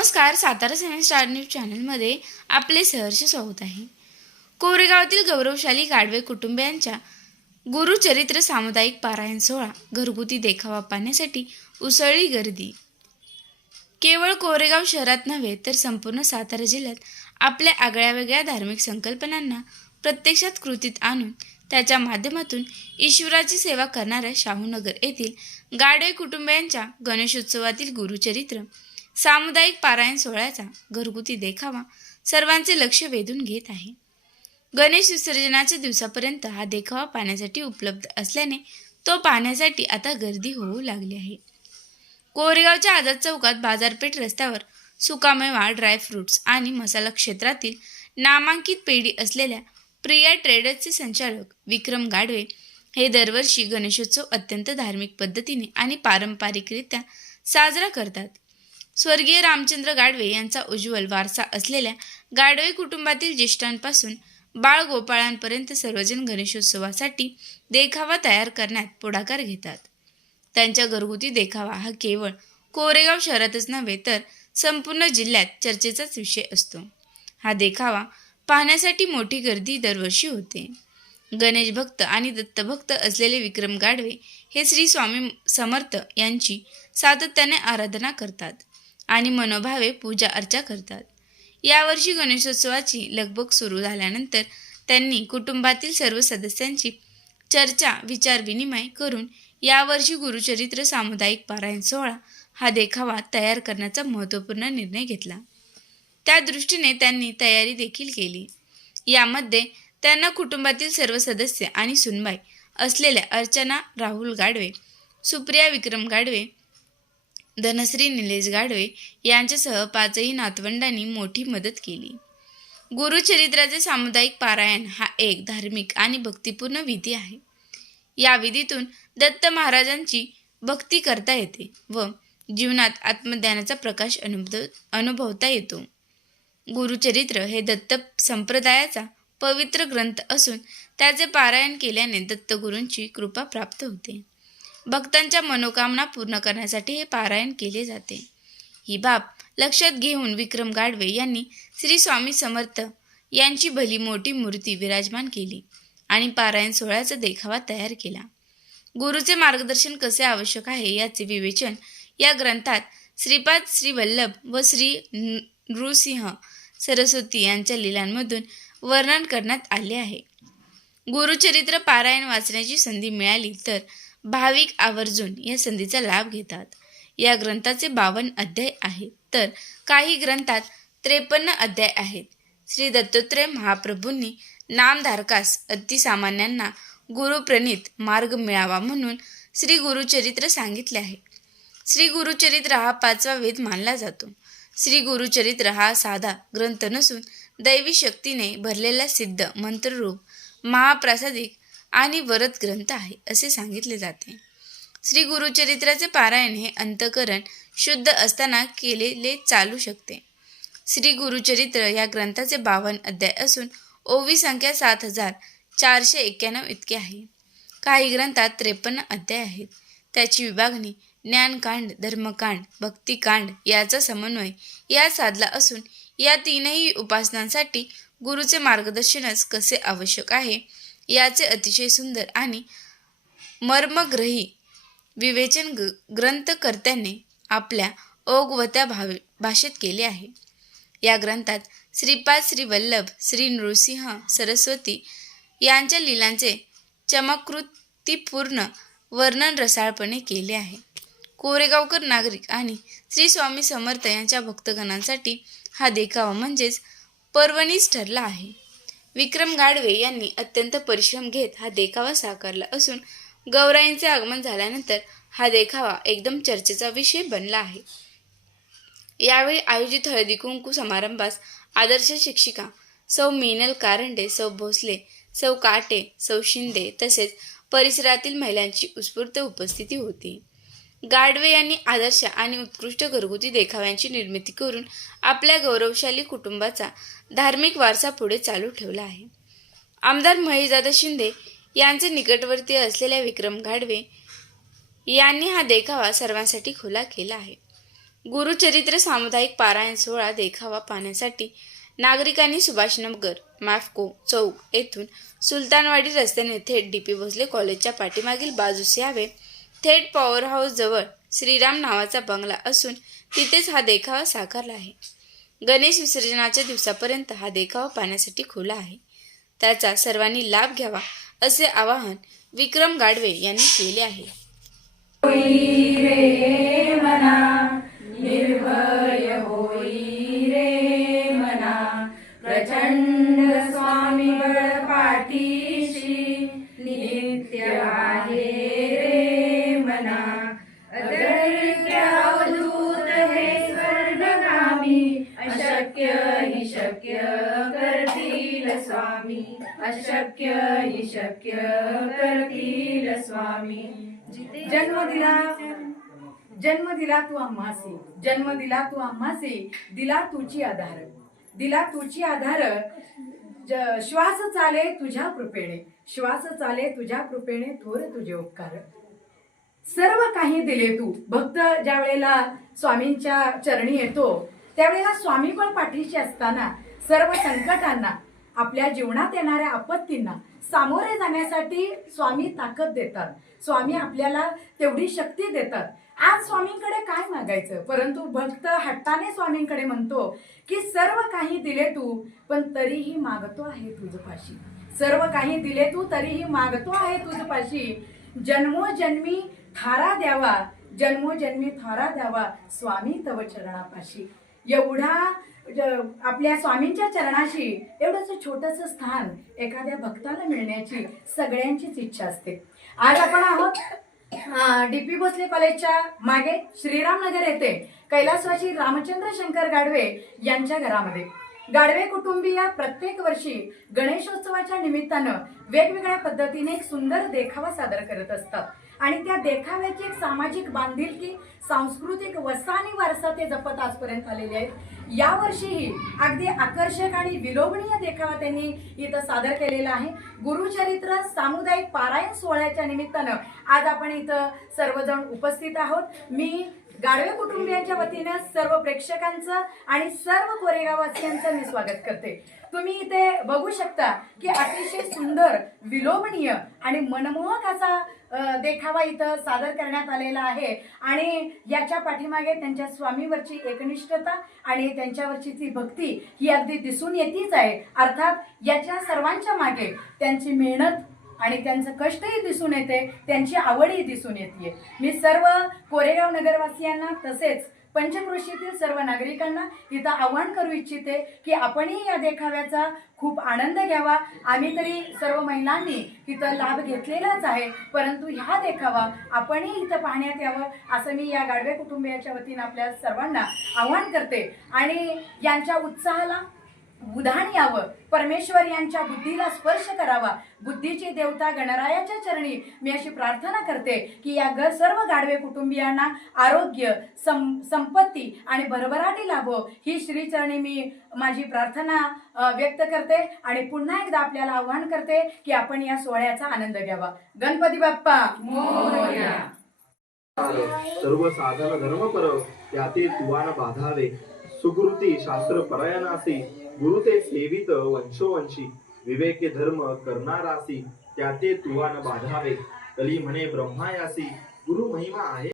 नमस्कार Satara science star news चॅनलमध्ये आपले सहर्ष स्वागत आहे. कोरेगावातील गौरवशाली गाडवे कुटुंबियांच्या गुरुचरित्र सामुदायिक पारायण सोहळा घरगुती देखावा पाहण्यासाठी उसळली गर्दी. केवळ कोरेगाव शहरात नव्हे तर संपूर्ण सातारा जिल्ह्यात आपल्या आगळ्या वेगळ्या धार्मिक संकल्पनांना प्रत्यक्षात कृतीत आणून त्याच्या माध्यमातून ईश्वराची सेवा करणाऱ्या शाहूनगर येथील गाडवे कुटुंबियांच्या गणेशोत्सवातील गुरुचरित्र सामुदायिक पारायण सोहळ्याचा घरगुती देखावा सर्वांचे लक्ष वेधून घेत आहे. गणेश विसर्जनाच्या दिवसापर्यंत हा देखावा पाहण्यासाठी उपलब्ध असल्याने तो पाहण्यासाठी आता गर्दी होऊ लागली आहे. कोरेगावच्या आझाद चौकात बाजारपेठ रस्त्यावर सुकामेवा ड्रायफ्रुट्स आणि मसाला क्षेत्रातील नामांकित पेढी असलेल्या प्रिया ट्रेडर्सचे संचालक विक्रम गाडवे हे दरवर्षी गणेशोत्सव अत्यंत धार्मिक पद्धतीने आणि पारंपरिकरित्या साजरा करतात. स्वर्गीय रामचंद्र गाडवे यांचा उज्ज्वल वारसा असलेल्या गाडवे कुटुंबातील ज्येष्ठांपासून बाळगोपाळांपर्यंत सर्वजण गणेशोत्सवासाठी देखावा तयार करण्यात पुढाकार घेतात. त्यांच्या घरगुती देखावा हा केवळ कोरेगाव शहरातच नव्हे तर संपूर्ण जिल्ह्यात चर्चेचाच विषय असतो. हा देखावा पाहण्यासाठी मोठी गर्दी दरवर्षी होते. गणेश भक्त आणि दत्तभक्त असलेले विक्रम गाडवे हे श्री स्वामी समर्थ यांची सातत्याने आराधना करतात. आणि मनोभावे पूजा अर्चा करतात. यावर्षी गणेशोत्सवाची लगबग सुरू झाल्यानंतर त्यांनी कुटुंबातील सर्व सदस्यांची चर्चा विचारविनिमय करून यावर्षी गुरुचरित्र सामुदायिक पारायण सोहळा हा देखावा तयार करण्याचा महत्त्वपूर्ण निर्णय घेतला. त्या दृष्टीने त्यांनी तयारी देखील केली. यामध्ये त्यांना कुटुंबातील सर्व सदस्य आणि सुनबाई असलेल्या अर्चना राहुल गाडवे सुप्रिया विक्रम गाडवे धनश्री निलेश गाडवे यांच्यासह पाचही नातवंडांनी मोठी मदत केली. गुरुचरित्राचे सामुदायिक पारायण हा एक धार्मिक आणि भक्तिपूर्ण विधी आहे. या विधीतून दत्त महाराजांची भक्ती करता येते व जीवनात आत्मज्ञानाचा प्रकाश अनुभव अनुभवता येतो. गुरुचरित्र हे दत्त संप्रदायाचा पवित्र ग्रंथ असून त्याचे पारायण केल्याने दत्तगुरूंची कृपा प्राप्त होते. भक्तांच्या मनोकामना पूर्ण करण्यासाठी हे पारायण केले जाते. ही बाब लक्षात घेऊन विक्रम गाडवे यांनी श्री स्वामी समर्थ यांची भली मोठी मूर्ती विराजमान केली आणि पारायण सोहळ्याचा देखावा तयार केला. गुरुचे मार्गदर्शन कसे आवश्यक आहे याचे विवेचन या ग्रंथात श्रीपाद श्री वल्लभ व श्री नृसिंह सरस्वती यांच्या लिलांमधून वर्णन करण्यात आले आहे. गुरुचरित्र पारायण वाचण्याची संधी मिळाली तर भाविक आवर्जून या संधीचा लाभ घेतात. या ग्रंथाचे बावन्न अध्याय आहेत. तर काही ग्रंथात त्रेपन्न अध्याय आहेत. श्री दत्तात्रय महाप्रभूंनी नामधारकास अतिसामान्यांना गुरुप्रणित मार्ग मिळावा म्हणून श्री गुरुचरित्र सांगितले आहे. श्री गुरुचरित्र हा पाचवा वेद मानला जातो. श्री गुरुचरित्र हा साधा ग्रंथ नसून दैवी शक्तीने भरलेला सिद्ध मंत्ररूप महाप्रासादिक आणि वरद ग्रंथ आहे असे सांगितले जाते. श्री गुरुचरित्राचे पारायण हे अंतकरण शुद्ध असताना केलेले चालू शकते. श्री गुरुचरित्र या ग्रंथाचे बावन्न अध्याय असून ओवी संख्या सात हजार चारशे एक्क्याण्णव इतके आहे. काही ग्रंथात त्रेपन्न अध्याय आहेत. त्याची विभागणी ज्ञानकांड धर्मकांड भक्तिकांड याचा समन्वय यात साधला असून या तीनही उपासनांसाठी गुरुचे मार्गदर्शनच कसे आवश्यक आहे याचे अतिशय सुंदर आणि मर्मग्रही विवेचन ग ग्रंथकर्त्याने आपल्या ओघवत्या भावे भाषेत केले आहे. या ग्रंथात श्रीपाद श्री वल्लभ श्री नृसिंह सरस्वती यांच्या लिलांचे चमकृतीपूर्ण वर्णन रसाळपणे केले आहे. कोरेगावकर नागरिक आणि श्री स्वामी समर्थ यांच्या भक्तगणांसाठी हा देखावा म्हणजेच पर्वणीच ठरला आहे. विक्रम गाडवे यांनी अत्यंत परिश्रम घेत हा देखावा साकारला असून गौराईंचे आगमन झाल्यानंतर हा देखावा एकदम चर्चेचा विषय बनला आहे. यावेळी आयोजित हळदी कुंकू समारंभास आदर्श शिक्षिका सौ मीनल कारंडे सौ भोसले सौ काटे सौ शिंदे तसेच परिसरातील महिलांची उत्स्फूर्त उपस्थिती होती. गाडवे यांनी आदर्श आणि उत्कृष्ट घरगुती देखाव्यांची निर्मिती करून आपल्या गौरवशाली कुटुंबाचा धार्मिक वारसा पुढे चालू ठेवला आहे. आमदार महेशदादा शिंदे यांचे निकटवर्ती असलेल्या विक्रम गाडवे यांनी हा देखावा सर्वांसाठी खुला केला आहे. गुरुचरित्र सामुदायिक पारायण सोहळा देखावा पाहण्यासाठी नागरिकांनी सुभाषनगर मॅफको चौक येथून सुलतानवाडी रस्त्याने थेट डी पी भोसले कॉलेजच्या पाठीमागील बाजूस यावे. थेट पॉवर हाऊस जवळ श्रीराम नावाचा बंगला असून तिथेच हा देखावा साकारला आहे. गणेश विसर्जनाच्या दिवसापर्यंत हा देखावा पाहण्यासाठी खुला आहे. त्याचा सर्वांनी लाभ घ्यावा असे आवाहन विक्रम गाडवे यांनी केले आहे. अशक्य हि शक्य करतील स्वामी. जन्म दिला जन्म दिला तू आम्हासी जन्म दिला तू आम्हासी दिला तुझी आधार. दिला तुझी आधार. श्वास चाले तुझ्या कृपेने. श्वास चाले तुझ्या कृपेने. थोर तुझे उपकार. सर्व काही दिले तू. भक्त ज्या वेळेला स्वामींच्या चरणी येतो त्यावेळेला स्वामी पण पाठीशी असताना सर्व संकटांना आपल्या जीवनात येणाऱ्या आपत्तींना सामोरे जाण्यासाठी स्वामी ताकद देतात. स्वामी आपल्याला तेवढी शक्ती देतात. आज स्वामींकडे काय मागायचं? परंतु भक्त हट्टाने स्वामींकडे म्हणतो की सर्व काही दिले तू पण तरीही मागतो आहे तुझपाशी. सर्व काही दिले तू तरीही मागतो आहे तुझपाशी. जन्मोजन्मी थारा द्यावा जन्मोजन्मी थारा द्यावा स्वामी तव चरणापाशी. एवढा आपल्या स्वामींच्या चरणाशी एवढंसं छोटंसं स्थान एखाद्या भक्ताला मिळण्याची सगळ्यांचीच इच्छा असते. आज आपण आहोत डीपी भोसले कॉलेजच्या मागे श्रीरामनगर येथे कैलासवासी रामचंद्र शंकर गाडवे यांच्या घरामध्ये. गाडवे कुटुंबीय प्रत्येक वर्षी गणेशोत्सवाच्या निमित्तानं वेगवेगळ्या पद्धतीने एक सुंदर देखावा सादर करत असतात. आणि त्या देखाव्याची एक सामाजिक बांधिलकी सांस्कृतिक वसा आणि वारसा ते जपत आजपर्यंत आलेले आहेत. यावर्षीही अगदी आकर्षक आणि विलोभनीय देखावा त्यांनी इथं सादर केलेला आहे. गुरुचरित्र सामुदायिक पारायण सोहळ्याच्या निमित्तानं आज आपण इथं सर्वजण उपस्थित आहोत. मी गाडवे कुटुंबियांच्या वतीने सर्व प्रेक्षकांचं आणि सर्व कोरेगाववासियांचं मी स्वागत करते. तुम्ही इथे बघू शकता की अतिशय सुंदर विलोभनीय आणि मनमोहक असा देखावा इथं सादर करण्यात आलेला आहे. आणि याच्या पाठीमागे त्यांच्या स्वामीवरची एकनिष्ठता आणि त्यांच्यावरची ती भक्ती ही अगदी दिसून येतीच आहे. अर्थात याच्या सर्वांच्या मागे त्यांची मेहनत आणि त्यांचं कष्टही दिसून येते त्यांची आवडही दिसून येते मी सर्व कोरेगाव नगरवासियांना तसेच पंचक्रोशीतील सर्व नागरिकांना इथं आव्हान करू इच्छिते की आपणही या देखाव्याचा खूप आनंद घ्यावा. आम्ही तरी सर्व महिलांनी इथं लाभ घेतलेलाच आहे. परंतु ह्या देखावा आपणही इथं पाहण्यात यावं असं मी या गाडवे कुटुंबियाच्या वतीनं आपल्या सर्वांना आव्हान करते. आणि यांच्या उत्साहाला उधाण यावं. परमेश्वर यांच्या बुद्धीला स्पर्श करावा. बुद्धीची देवता गणरायाच्या चरणी. मी अशी प्रार्थना करते की या ग सर्व गाडवे कुटुंबियांना आरोग्य सं संपत्ती आणि भरभराटी लाभो. ही श्रीचरणी मी माझी प्रार्थना व्यक्त करते आणि पुन्हा एकदा आपल्याला आव्हान करते की आपण या सोहळ्याचा आनंद घ्यावा. गणपती बाप्पा! मोरया. सर्व साधन धर्म पर त्याते तुवान बाधावे. सुकृती शास्त्र परायणासी. गुरु ते सेवित वंशोवंशी विवेके धर्म करणारासी त्याते तुवान बाधावे. कली म्हणे ब्रह्मायासी गुरु महिमा आहे.